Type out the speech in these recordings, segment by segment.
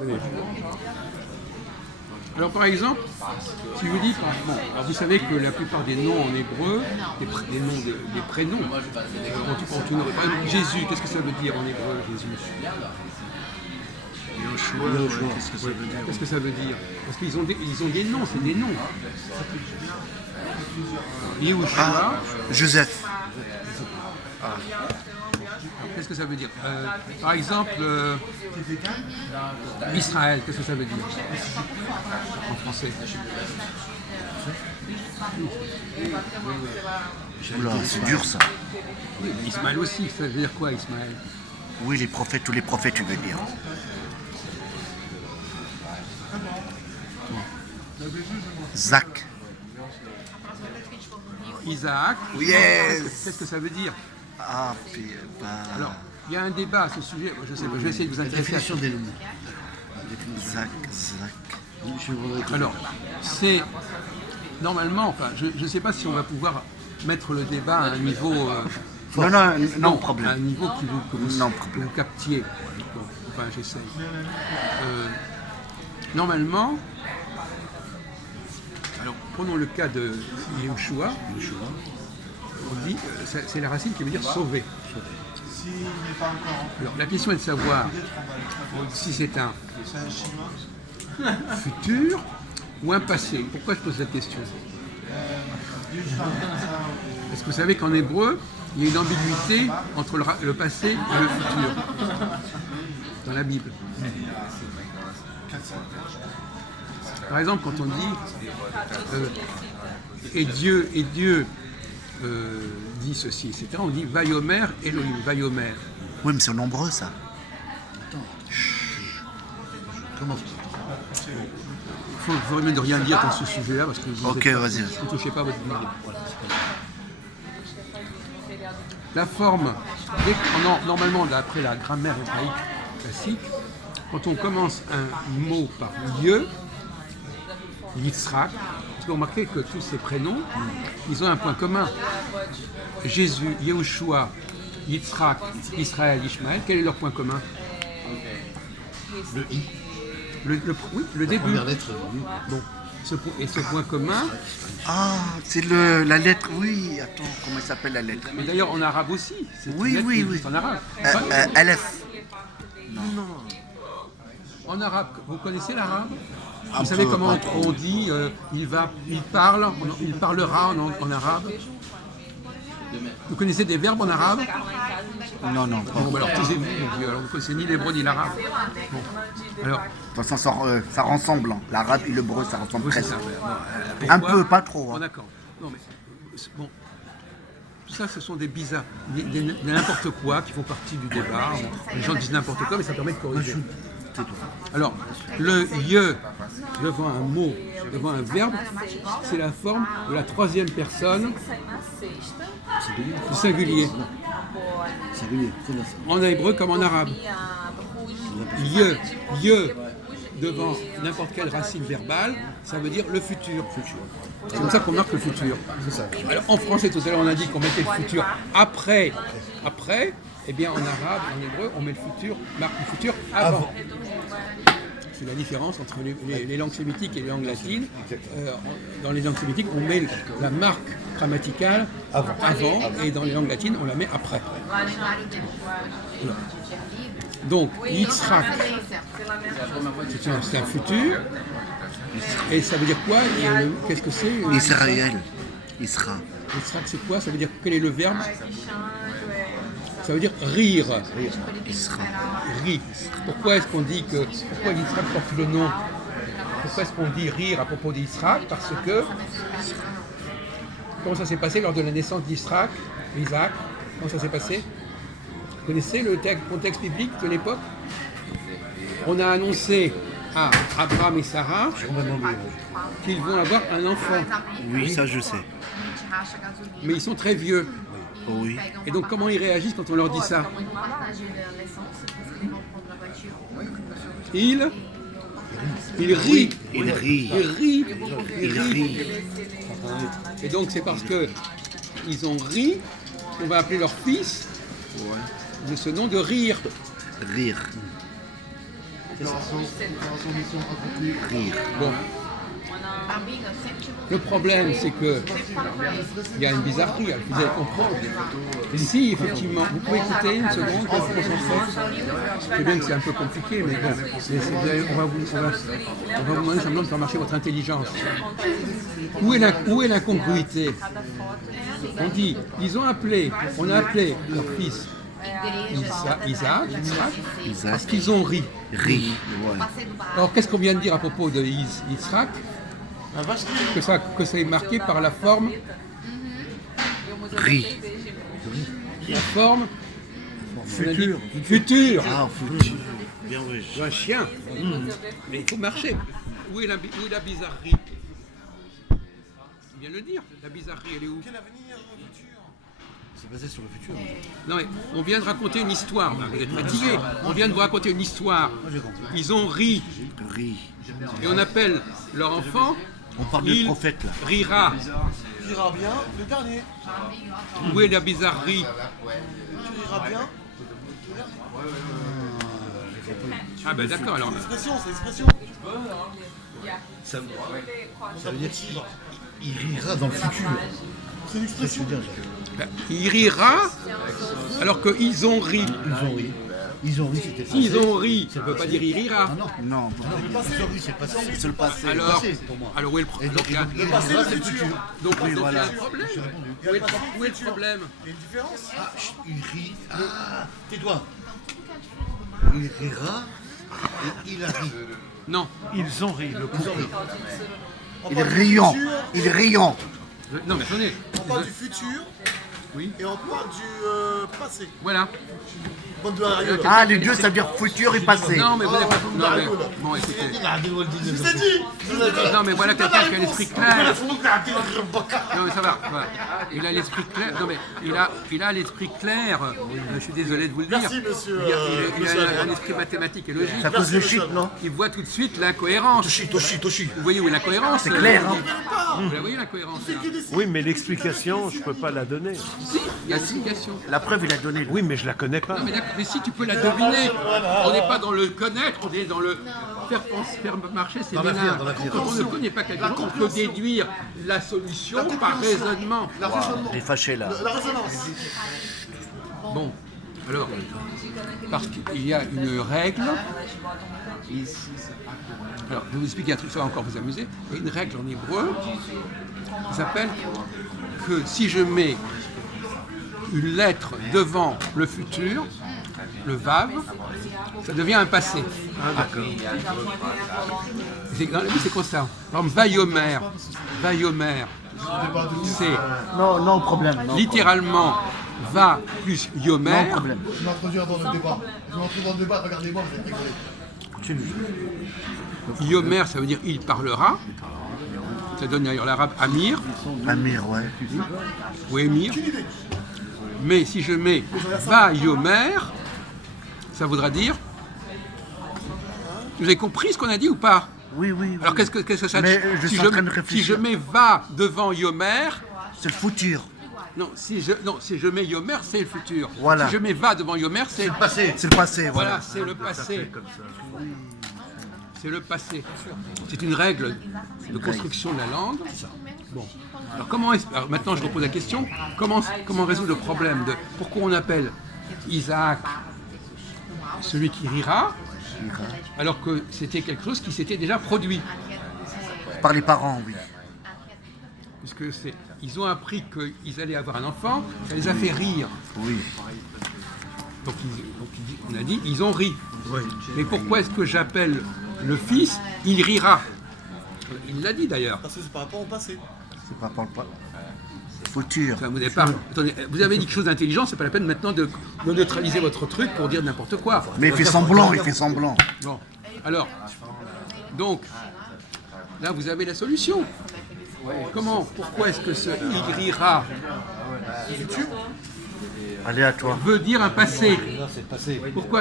Tenez. Alors par exemple, si je vous dis, alors vous savez que la plupart des noms en hébreu, des noms des prénoms, quand on aurait, par exemple Jésus, qu'est-ce que ça veut dire en hébreu, Jésus? Qu'est-ce que ça veut dire? Parce qu'ils ont des noms, c'est des noms. Yehoshua. Joseph. Qu'est-ce que ça veut dire? Par exemple, Israël, qu'est-ce que ça veut dire en français? Oula, c'est dur ça. Oui, Ismaël aussi, ça veut dire quoi Ismaël? Oui, les prophètes, tous les prophètes, tu veux dire. Zach. Isaac. Yes. Qu'est-ce que ça veut dire? Ah, puis, Alors, il y a un débat à ce sujet, je sais pas, je vais essayer de vous intéresser à ça. Zach. Alors, c'est normalement, enfin, je ne sais pas si on va pouvoir mettre le débat à un niveau fort. Non, problème. À un niveau que vous Non problème. captiez. Bon, enfin, j'essaye. Normalement, alors prenons le cas de Yehoshua. On dit, c'est la racine qui veut dire sauver. Alors, la question est de savoir si c'est un futur ou un passé. Pourquoi je pose cette question? Parce que vous savez qu'en hébreu, il y a une ambiguïté entre le passé et le futur dans la Bible. Par exemple, quand on dit et Dieu dit ceci, etc., on dit Vayomer Elohim, Vayomer. Oui, mais c'est nombreux ça. Il faudrait mieux de rien dire dans ce sujet-là parce que vous ne touchez pas à votre Bible. La forme, normalement d'après la grammaire hébraïque classique, quand on commence un mot par Dieu, Yitzhak, vous remarquez que tous ces prénoms, ils ont un point commun. Jésus, Yehoshua, Yitzhak, Israël, Ishmaël, quel est leur point commun? Le I. Oui, le début. Première lettre. Bon. Et ce point commun. Ah, c'est la lettre, oui. Attends, comment il s'appelle la lettre? Mais d'ailleurs en arabe aussi. Oui. En arabe. Aleph. Non. En arabe, vous connaissez l'arabe? Vous savez comment on dit il parlera en arabe? Vous connaissez des verbes en arabe? Non. Bon, alors taisez-vous, alors vous ne connaissez ni l'hébreu ni l'arabe. Bon. Alors, De toute façon, ça ressemble. Hein. L'arabe et l'hébreu, ça ressemble oui, c'est presque. ça. Un peu, pas trop. Bon, Hein. d'accord. Non, mais bon. Tout ça, ce sont des bizarres, des n'importe quoi qui font partie du débat. Les gens disent n'importe quoi, mais ça permet de corriger. Alors, le ye devant un mot, devant un verbe, c'est la forme de la troisième personne du singulier. En hébreu comme en arabe. Ye devant n'importe quelle racine verbale, ça veut dire le futur. C'est comme ça qu'on marque le futur. Alors en français, tout à l'heure, on a dit qu'on mettait le futur après. Eh bien en arabe, en hébreu, on met marque le futur avant. C'est la différence entre les langues sémitiques et les langues latines. Dans les langues sémitiques, on met la marque grammaticale avant, et dans les langues latines, on la met après. Voilà. Donc, Yitzhak, c'est un futur. Et ça veut dire quoi? Qu'est-ce que c'est? Israël. Yitzhak, c'est quoi? Ça veut dire quel est le verbe? Ça veut dire rire. Rire. Pourquoi est-ce qu'on dit pourquoi Yitzhak porte le nom? Pourquoi est-ce qu'on dit rire à propos d'Israël? Parce que comment ça s'est passé lors de la naissance d'Isaac? Comment ça s'est passé? Vous connaissez le contexte biblique de l'époque? On a annoncé à Abraham et Sarah qu'ils vont avoir un enfant. Oui, ça je sais. Mais ils sont très vieux. Oui. Et donc comment ils réagissent quand on leur dit ça? Ils rient. Il rit. Et donc c'est parce que ils ont ri qu'on va appeler leur fils de ce nom de rire. Rire. Rire. Bon. Le problème, c'est que il y a une bizarrerie, vous allez comprendre. Si, effectivement, vous pouvez écouter une seconde, pour se concentrer. Je sais bien que c'est un peu compliqué, mais bon, on va vous demander simplement de faire marcher votre intelligence. Où est l'incongruité? On dit, on a appelé leur fils Isaac, parce qu'ils ont ri. Rire, ouais. Alors, qu'est-ce qu'on vient de dire à propos de Yitzhak? Que ça est marqué par la forme. Rire. La forme. Futur. Futur. Ah, futur. Bien oui. Un chien. Mais il faut marcher. Où est la bizarrerie? Il vient le dire. La bizarrerie, elle est où? Quel avenir au futur? C'est basé sur le futur. Non mais on vient de raconter une histoire. Là. Vous êtes fatigués. On vient de vous raconter une histoire. Ils ont ri. Rire. Et on appelle leur enfant. On parle de prophète là. Rira. Tu riras bien le dernier. Où est la bizarrerie? Tu riras bien le dernier. Ah ben d'accord alors. C'est l'expression. Ça veut dire qu'il rira dans le futur. C'est une expression. Ben, il rira alors qu'ils ont ri. Ils ont ri, c'était passé. S'ils ont ri, ça ne veut pas dire il rira. Non, Ils ont ri, c'est passé. c'est le passé. Alors où est le problème? Le passé, le futur. Donc Oui, il y a voilà. un problème. Où est le problème? Il y a une différence. Ah, il rit. Ah, tais-toi. Il rira et il a ri. Non. Ils ont ri, le couple. On Il est parle du riant. futur, Il est riant. Non mais attendez. On parle du futur Oui. et on parle du passé. Voilà. Bande de Harriol. Ah, les deux, ça veut dire futur et passé. Non mais vous n'avez pas. Non mais. Bon écoutez. Je vous ai dit. Non mais voilà quelqu'un qui a l'esprit clair. Non mais ça va. Voilà. Il a l'esprit clair. Non mais il a l'esprit clair. Je suis désolé de vous le dire. Merci, monsieur, Il monsieur a un esprit mathématique et logique. Ça cause le shit, non? Il voit tout de suite l'incohérence. Toshi. Vous voyez où est l'incohérence? C'est clair, hein? Vous la voyez l'incohérence là? Oui, mais l'explication, je ne peux pas la donner. Si, il y a une explication. La preuve, il a donné. Oui, mais je la connais pas. Non mais d'accord, mais si tu peux la deviner, on n'est pas dans le connaître, on est dans le faire marcher ses ménages. Quand on ne connaît pas quelque chose, on peut déduire la solution par raisonnement. Il est fâché là. La résonance. Bon, alors, parce qu'il y a une règle. Alors, je vais vous expliquer un truc, ça va encore vous amuser. Il y a une règle en hébreu qui s'appelle que si je mets une lettre devant le futur, le vav, ça devient un passé. Dans la vie, c'est comme ça. Par exemple, vayomer, c'est Non, problème. Non, littéralement va plus yomer. Non, problème. Je vais introduire dans le débat. Regardez-moi, vous allez rigoler. Yomer, ça veut dire il parlera. Ça donne d'ailleurs l'arabe Amir Amir, ouais. ou Émir. Mais si je mets va yomer, ça voudra dire. Vous avez compris ce qu'on a dit ou pas? Oui. Alors qu'est-ce que ça Mais je suis en train de si réfléchir. je mets va devant yomer, C'est le futur. non, si je mets yomer, c'est le futur. Voilà. Si je mets va devant yomer, c'est le Passé. C'est le passé, Voilà, voilà. c'est le passé. C'est le passé. C'est une règle de construction de la langue. Bon. Alors alors maintenant je repose la question, comment résoudre le problème de pourquoi on appelle Isaac celui qui rira, alors que c'était quelque chose qui s'était déjà produit. Par les parents, oui. Puisque ils ont appris qu'ils allaient avoir un enfant, ça les a fait rire. Oui. Donc on a dit, ils ont ri. Mais pourquoi est-ce que j'appelle le fils, il rira? Il l'a dit d'ailleurs. Parce que c'est par rapport au passé. C'est pas par le futur. Enfin, attendez, vous avez dit quelque chose d'intelligent, c'est pas la peine maintenant de neutraliser votre truc pour dire n'importe quoi. Mais il fait semblant. Bon, alors, donc, là vous avez la solution. Pourquoi est-ce que ce il rira Aléatoire. veut dire un passé? C'est passé. Pourquoi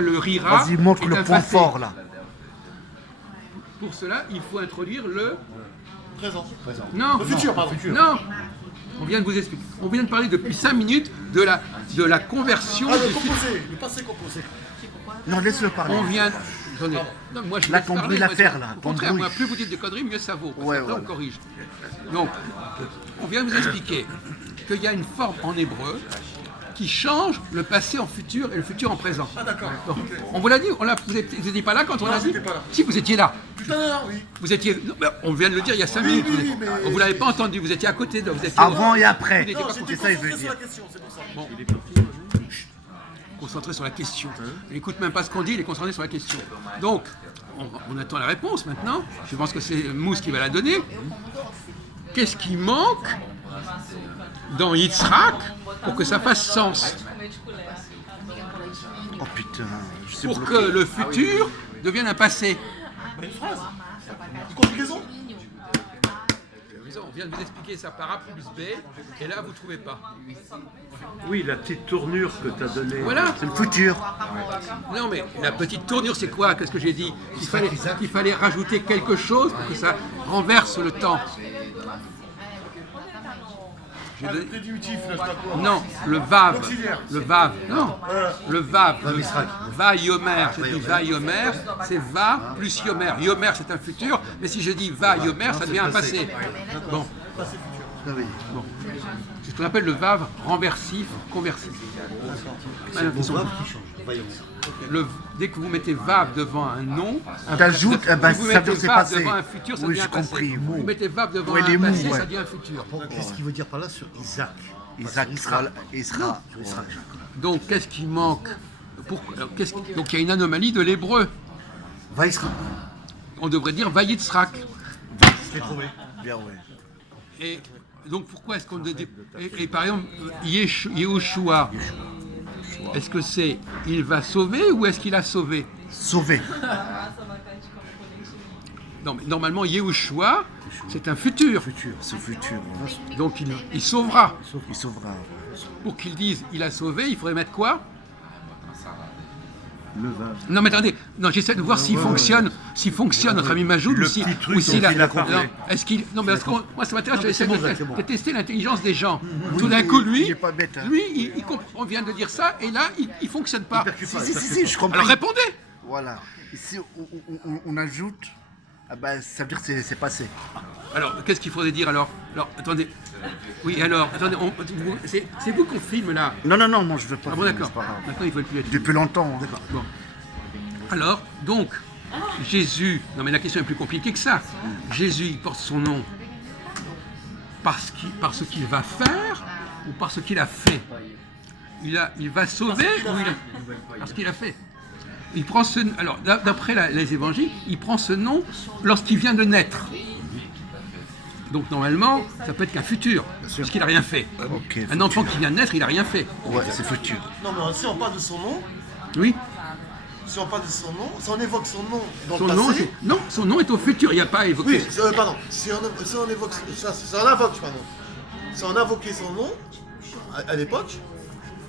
le rira Vas-y, montre est le un point passé? fort là. Pour cela, il faut introduire le... Présent. Non. Le futur, pardon. Non. On vient de vous expliquer. On vient de parler depuis 5 minutes de la conversion Ah, du le futur. composé. Le passé composé. Non, laisse-le parler. On vient. Attendez. Non, moi, je Là, laisse ton parler, bruit moi, l'affaire, je- là, Au ton contraire, bruit. moi, plus vous dites de conneries, mieux ça vaut. Parce Ouais, que après, voilà. on corrige. Donc, on vient de vous expliquer qu'il y a une forme en hébreu qui change le passé en futur et le futur en présent. Ah d'accord. On vous l'a dit, vous n'étiez pas là quand on l'a dit j'étais pas là. Si, vous étiez là. Tout à l'heure, oui. Vous étiez. Non, mais on vient de le dire il y a 5 minutes. oui, mais- On vous l'avez pas entendu, vous étiez à côté de. Vous étiez Avant et après. Vous n'étiez pas J'étais C'est ça, il veut concentré sur dire. la question, c'est pour ça. concentré sur la question. Il n'écoute même pas ce qu'on dit, il est concentré sur la question. Donc, on attend la réponse maintenant. Je pense que c'est Mousse qui va la donner. Qu'est-ce qui manque dans Yitzhak pour que ça fasse sens? Oh putain, je suis Pour bloqué. que le futur devienne un passé. Une phrase. Une conjugaison. On vient de vous expliquer ça par A plus B, et là vous ne trouvez pas. Oui, la petite tournure que tu as donnée. Voilà. C'est le futur. Non mais la petite tournure c'est quoi? Qu'est-ce que j'ai dit? Qu'il fallait rajouter quelque chose pour que ça renverse le temps. Ah, le prédicatif, là, je sais pas quoi. Non, le vav. L'auxiliaire. Le vav. Non. Le vav. Va yomer. Je dis va yomer, c'est va plus yomer. Yomer c'est un futur, mais si je dis va yomer, ça devient un passé. Bon. Ah oui. C'est ce qu'on appelle le vav renversif, conversif. Voilà, dès que vous mettez vav devant un nom, T'ajoutes, si bah, vous ça mettez veut dire c'est vav passé. devant un futur, ça Oui, devient j'ai un passé. compris. Vous mettez vav devant Ouais, les un mots, passé, ouais. ça devient un futur. Qu'est-ce qu'il veut dire par là sur Isaac? Isaac sera. Donc qu'est-ce qui manque? Donc il y a une anomalie de l'hébreu. Vaïsra. On devrait dire Vayitzrak. Je l'ai trouvé. Bien, ouais. Et donc pourquoi est-ce qu'on dit... Et par exemple, Yehoshua, est-ce que c'est il va sauver ou est-ce qu'il a sauvé? Sauvé. Non, mais normalement, Yehoshua, c'est un futur. C'est le futur. Donc il sauvera. Il sauvera. Pour qu'il dise il a sauvé, il faudrait mettre quoi? Le vin. Non mais attendez, non, j'essaie de voir s'il fonctionne notre ami Majoud, Le ou si, petit truc ou s'il dont il a parlé. non, est-ce qu'il, non mais moi ça m'intéresse, j'essaie bon, de, c'est bon. de tester l'intelligence des gens. Tout d'un coup, lui, il est pas bête, hein. on vient de dire ça et là il fonctionne pas. Si, je comprends. Alors répondez. Voilà. Ici, on ajoute. Ah bah, ça veut dire que c'est passé. Alors qu'est-ce qu'il faudrait dire alors? Alors attendez, oui alors attendez, c'est vous qu'on filme là. Non, moi je veux pas. Ah bon filmer, d'accord. c'est pas grave. Maintenant il faut plus être. Depuis longtemps. hein. Bon. Alors, donc, Jésus, non mais la question est plus compliquée que ça. Jésus, il porte son nom parce qu'il va faire ou parce qu'il a fait? Il va sauver parce qu'il a fait. Il prend alors, d'après les évangiles, il prend ce nom lorsqu'il vient de naître. Donc normalement, ça peut être qu'un futur, parce qu'il n'a rien fait. Ok, Un enfant qui vient de naître, il n'a rien fait. Ouais, c'est futur. Non, mais si on parle de son nom, Oui. si on parle de son nom, si on évoque son nom dans Son le nom, passé... non, son nom est au futur, il n'y a pas à évoquer. Oui, pardon. Si on évoque... Si on invoque, pardon. Si on invoquait son nom, à l'époque,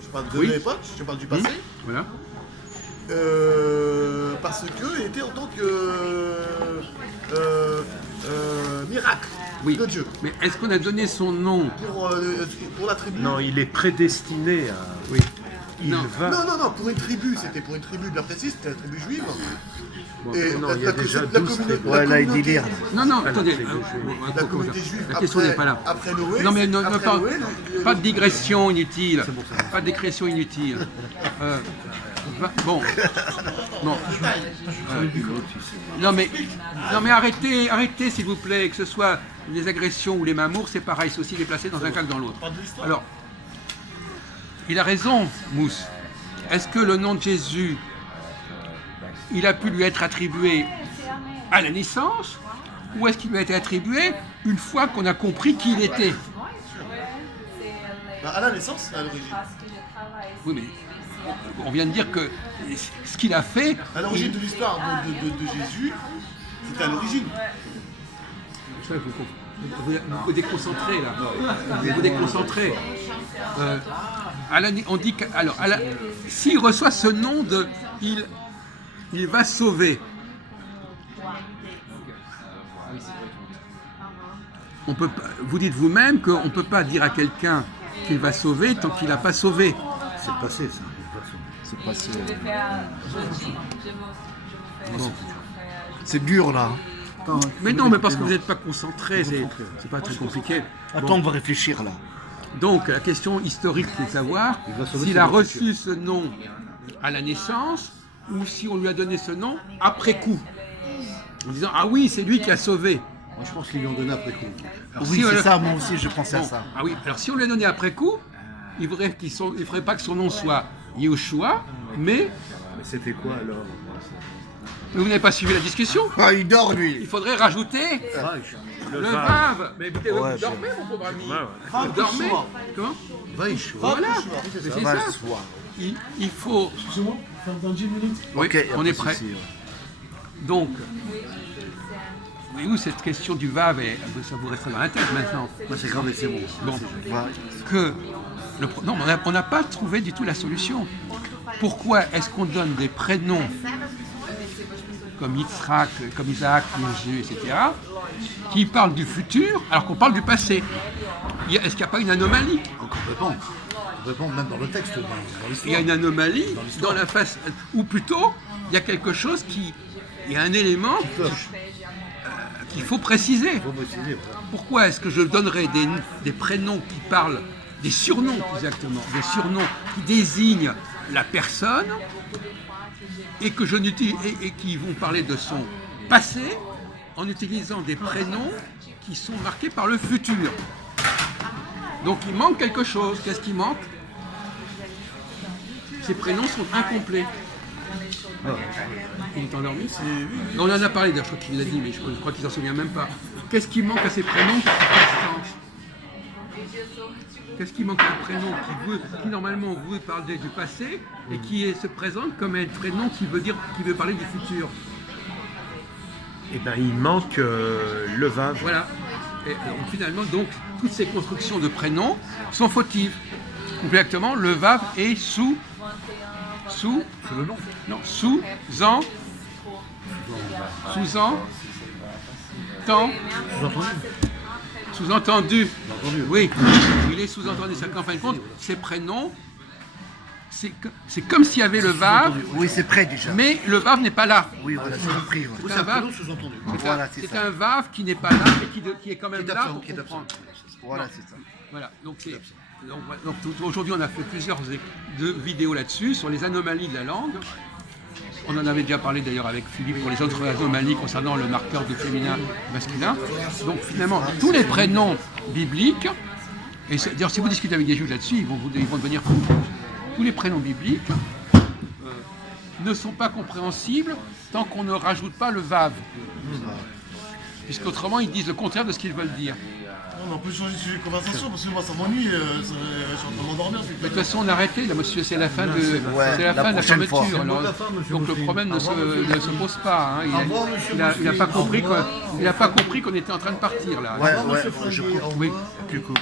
je parle de Oui. l'époque, je parle du passé, Voilà. parce qu'il était en tant que miracle Oui. de Dieu. Mais est-ce qu'on a donné son nom? Pour la tribu. Non, il est prédestiné à. Oui. Il Non. va. Non, pour une tribu, c'était pour une tribu bien précise, c'était la tribu juive. Et non, il y a déjà 12 tribus. Ouais, là, il délire. Non, attendez. La communauté juive, La question n'est pas là. après Noé, Non, mais après Noé, pas de digression inutile. Pas de digression inutile. Bon. Non mais arrêtez s'il vous plaît, que ce soit les agressions ou les mamours, c'est pareil, c'est aussi déplacé dans un cas que dans l'autre. Alors, il a raison, Mousse. Est-ce que le nom de Jésus, il a pu lui être attribué à la naissance, ou est-ce qu'il lui a été attribué une fois qu'on a compris qui il était? à la naissance, à l'origine. Oui, mais on vient de dire que ce qu'il a fait... À l'origine de l'histoire de Jésus, c'était à l'origine. Vous vous déconcentrez là. Vous vous déconcentrez. On dit que, alors, s'il reçoit ce nom de il va sauver. On peut pas, vous dites vous-même qu'on ne peut pas dire à quelqu'un qu'il va sauver tant qu'il n'a pas sauvé. C'est le passé, ça. C'est passé. Bon. C'est dur là. Attends, Mais non, mais parce que vous n'êtes pas concentré, c'est pas très compliqué. Attends, on va réfléchir là. Donc, la question historique, c'est de savoir s'il a reçu ce nom à la naissance ou si on lui a donné ce nom après coup. En disant, ah oui, c'est lui qui a sauvé. Moi, je pense qu'ils lui ont donné après coup. Alors, Oui, si on c'est le- ça, moi aussi je pensais à Bon, ça. ah oui, alors si on lui a donné après coup, il ne faudrait pas que son nom soit Yehoshua, mais C'était quoi alors? vous n'avez pas suivi la discussion. Ah, il dort lui. Il faudrait rajouter Le le Vav. Vav. Mais vous Ouais, dormez, mon pauvre ami. Ouais, ouais. Vous dormez. Comment Vaïch. Voilà, c'est Ça va ça. se voir. Il faut... Excusez-moi, dans 10 minutes. Oui, Ok, y a on pas est de prêt. souci, ouais. Donc, voyez-vous, cette question du Vav, ça vous restera dans la tête maintenant. Moi c'est grave et c'est bon. Bon, Ouais. que non, mais on n'a pas trouvé du tout la solution. Pourquoi est-ce qu'on donne des prénoms comme Yitzhak, comme Isaac, Jésus, etc., qui parlent du futur alors qu'on parle du passé? Est-ce qu'il n'y a pas une anomalie? Complètement. Complètement, même dans le texte, dans Il y l'histoire. a une anomalie dans la face, ou plutôt, il y a quelque chose il y a un élément qu'il faut préciser. Il faut préciser, voilà. Pourquoi est-ce que je donnerais des prénoms qui parlent, des surnoms exactement, des surnoms qui désignent la personne et que je n'utilise et qui vont parler de son passé en utilisant des prénoms qui sont marqués par le futur. Donc il manque quelque chose. Qu'est-ce qui manque? Ces prénoms sont incomplets. Il est endormi? On en a parlé, d'ailleurs, je crois qu'il l'a dit, mais je crois qu'il s'en souvient même pas. Qu'est-ce qui manque à ces prénoms pour qu'ils fassent sens? Qu'est-ce qui manque à un prénom qui normalement veut parler du passé et qui se présente comme un prénom qui veut parler du futur? Eh ben, il manque le Vav. Voilà. Et donc, finalement, donc, toutes ces constructions de prénoms sont fautives. Complètement, le Vav est sous le nom. non, sous-en, sous-entendu. Oui, il est sous-entendu. C'est qu'en fin de compte, ces prénoms, c'est comme s'il y avait le Vav, Oui, c'est prêt déjà. mais le Vav n'est pas là. Oui, voilà, c'est compris. ouais. C'est C'est un un prénom Vav, sous-entendu. Voilà, c'est c'est ça. un Vav qui n'est pas là, mais qui est quand même Qui est là absent, pour qui est absent. comprendre. Voilà, c'est ça. Voilà, donc aujourd'hui on a fait plusieurs vidéos là-dessus, sur les anomalies de la langue. On en avait déjà parlé d'ailleurs avec Philippe pour les autres anomalies concernant le marqueur de féminin masculin. Donc finalement, tous les prénoms bibliques, et d'ailleurs si vous discutez avec des juges là-dessus, ils vont devenir fous. Tous les prénoms bibliques ne sont pas compréhensibles tant qu'on ne rajoute pas le Vav. Puisqu'autrement ils disent le contraire de ce qu'ils veulent dire. On peut changer de sujet de conversation parce que moi ça m'ennuie, je suis en train de m'endormir. Mais de toute façon, on a arrêté, là, monsieur, c'est la fin de, Ouais, c'est la la fin de la prochaine fois. fermeture. Alors, La fin, monsieur donc le Bossuet. problème ne se pose pas. Hein. Au revoir, monsieur Il a Bossuet. pas compris Au revoir. il a pas compris qu'on était en train de partir là. Ouais, Au revoir, ouais, monsieur je Fringuier. coupe. Au Oui. revoir. Tu coupes.